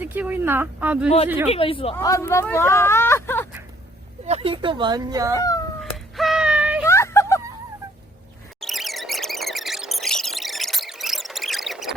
찍히고 있나? 아, 눈 어, 시려. 찍히고 있어. 아 누나 봐. 야 이거 맞냐?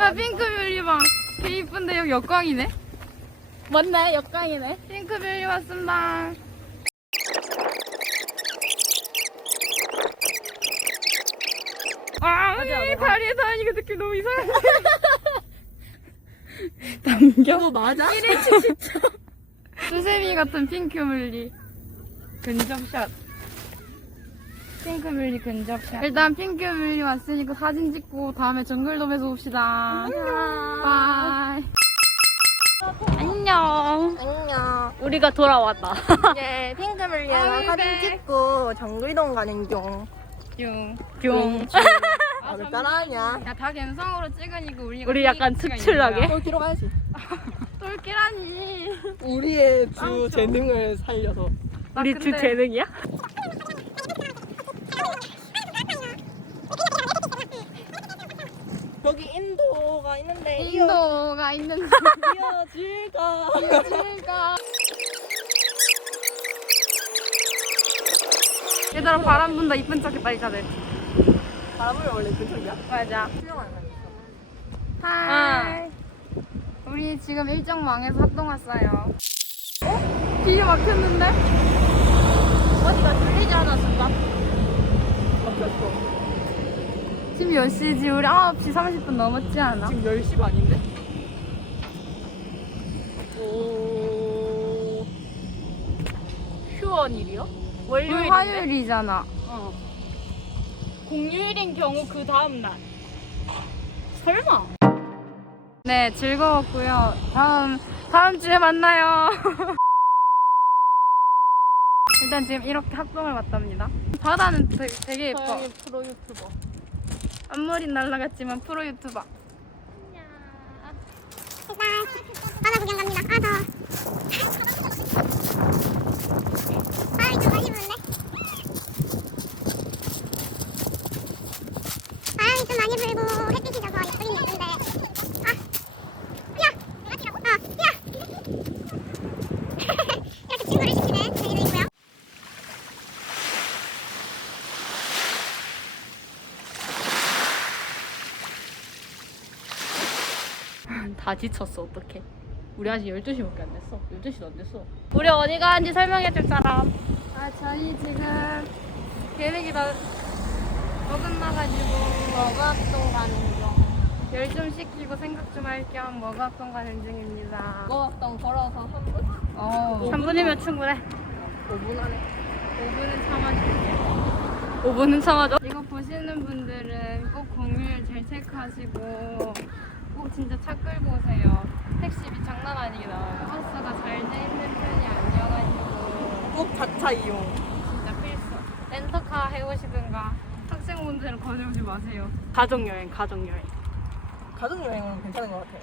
야, 핑크뮬리 봐. 개 이쁜데 여기 역광이네? 맞네, 역광이네. 핑크뮬리 왔습니다. 아, 이 다리에 다니니까 느낌 너무 이상 한데. 남겨? 이거 맞아? 수세미 같은 핑크뮬리. 근접샷. 핑크뮬리 근접샷. 일단 핑크뮬리 왔으니까 사진 찍고 다음에 정글돔에서 봅시다. 바이. 안녕. 안녕. 우리가 돌아왔다. 예, 핑크뮬리랑 아이, 사진 네. 찍고 정글동 가는 중. 뿅. 뿅. 아, 왜 따라하냐? 야, 다 감성으로 찍으니까 우리가 우리 약간 특출나게? 있는 뒤로 가야지. 똘끼라니. 우리의 주. 재능을 살려서. 우리 나주 근데- 재능이야? 여기 인도가 있는데 인도가 있는데 이어질까? 이어질까? 얘들아 바람 분다 이쁜 척했다 이 다들. 바람을 원래 근처이야? 맞아. 수영하는 거 있어. 하이. 우리 지금 일정 망해서 합동 왔어요. 어? 길이 막혔는데? 어디가 들리지 않아, 순간? 막혔어. 지금 몇 시지? 우리 9시 30분 넘었지 않아? 지금 10시 반인데? 오. 휴원일이요? 월요일인데? 화요일이잖아. 어. 공휴일인 경우 그 다음 날. 설마? 네, 즐거웠고요. 다음 다음 주에 만나요. 일단 지금 이렇게 합동을 왔답니다. 바다는 되게, 되게 예뻐. 서영이 프로 유튜버. 앞머리 날라갔지만 프로 유튜버. 바다 구경 갑니다. 아 더워. 바람이 좀 많이 부는데? 바람이 좀 많이 불고 햇빛이 져서 예쁘긴 예쁜데. 아, 야, 내가 뛰라고? 아, 야. 이렇게 친구를 시키는 저희도 있고요. 다 지쳤어, 어떡해. 우리 아직 12시밖에 안 됐어. 12시도 안 됐어. 우리 어디 가는지 설명해 줄 사람. 아, 저희 지금 계획이 다 어긋나가지고 머각동 가는 중. 열 좀 식히고 생각 좀 할겸 머가동 가는 중입니다. 머각동 걸어서 3분? 어, 3분이면 충분해. 5분 안에. 5분은 참아줄게. 5분은 참아줘. 이거 보시는 분들은 꼭 공휴일 잘 체크하시고 오, 진짜 차 끌고 오세요. 택시비 장난 아니게 나와요. 버스가 잘 돼 있는 편이 아니어가지고 꼭 자차 이용. 진짜 필수. 렌터카 해오시든가 학생분들은 거절하지 마세요. 가족여행, 가족여행. 가족 여행은 괜찮은 것 같아요.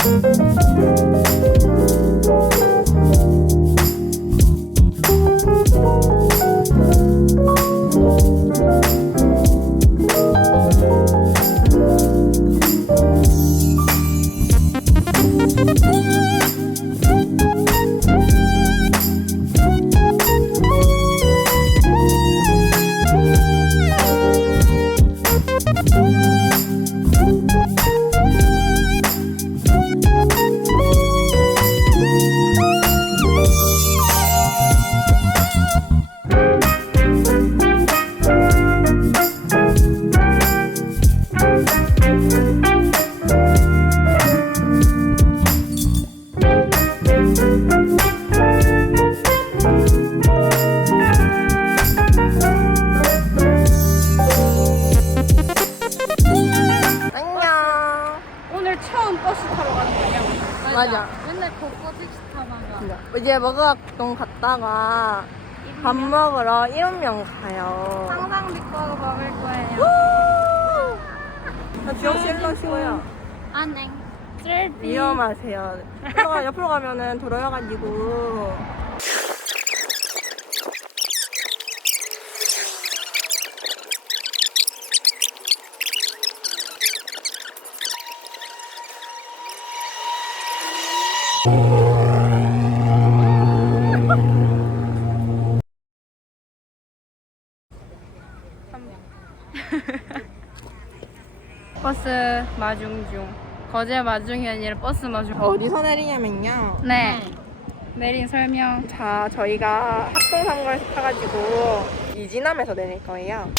Thank 먹으러 갔다가 밥 먹으러 일원명 가요. 상상 빅버거 먹을 거예요. 지영 씨 일로 쉬고요. 안녕. 위험하세요. 옆으로, 옆으로 가면은 돌아여가지고. 버스 마중 중. 거제 마중이 아니라 버스 마중. 어디서 내리냐면요. 네. 내린 설명. 자, 저희가 학동삼거에서 타가지고 이진함에서 내릴 거예요.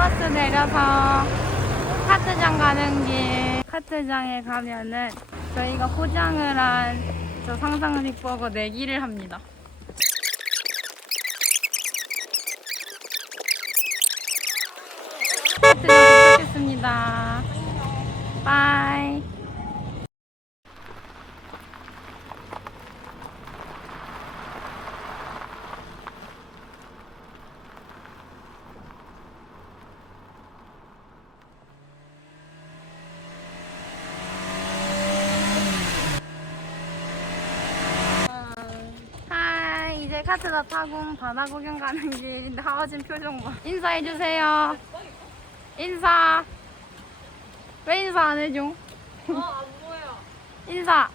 버스 내려서 카트장 가는 길 카트장에 가면은 저희가 포장을 한 저 상상 빅버거 내기를 합니다. 카트장 도착했습니다. 빠이. 하이 이제 카트다 타고 바다 구경 가는 길인데 하와진 표정 봐. 인사해 주세요. 인사. 왜 인사 안 해줘? 어안 보여. 인사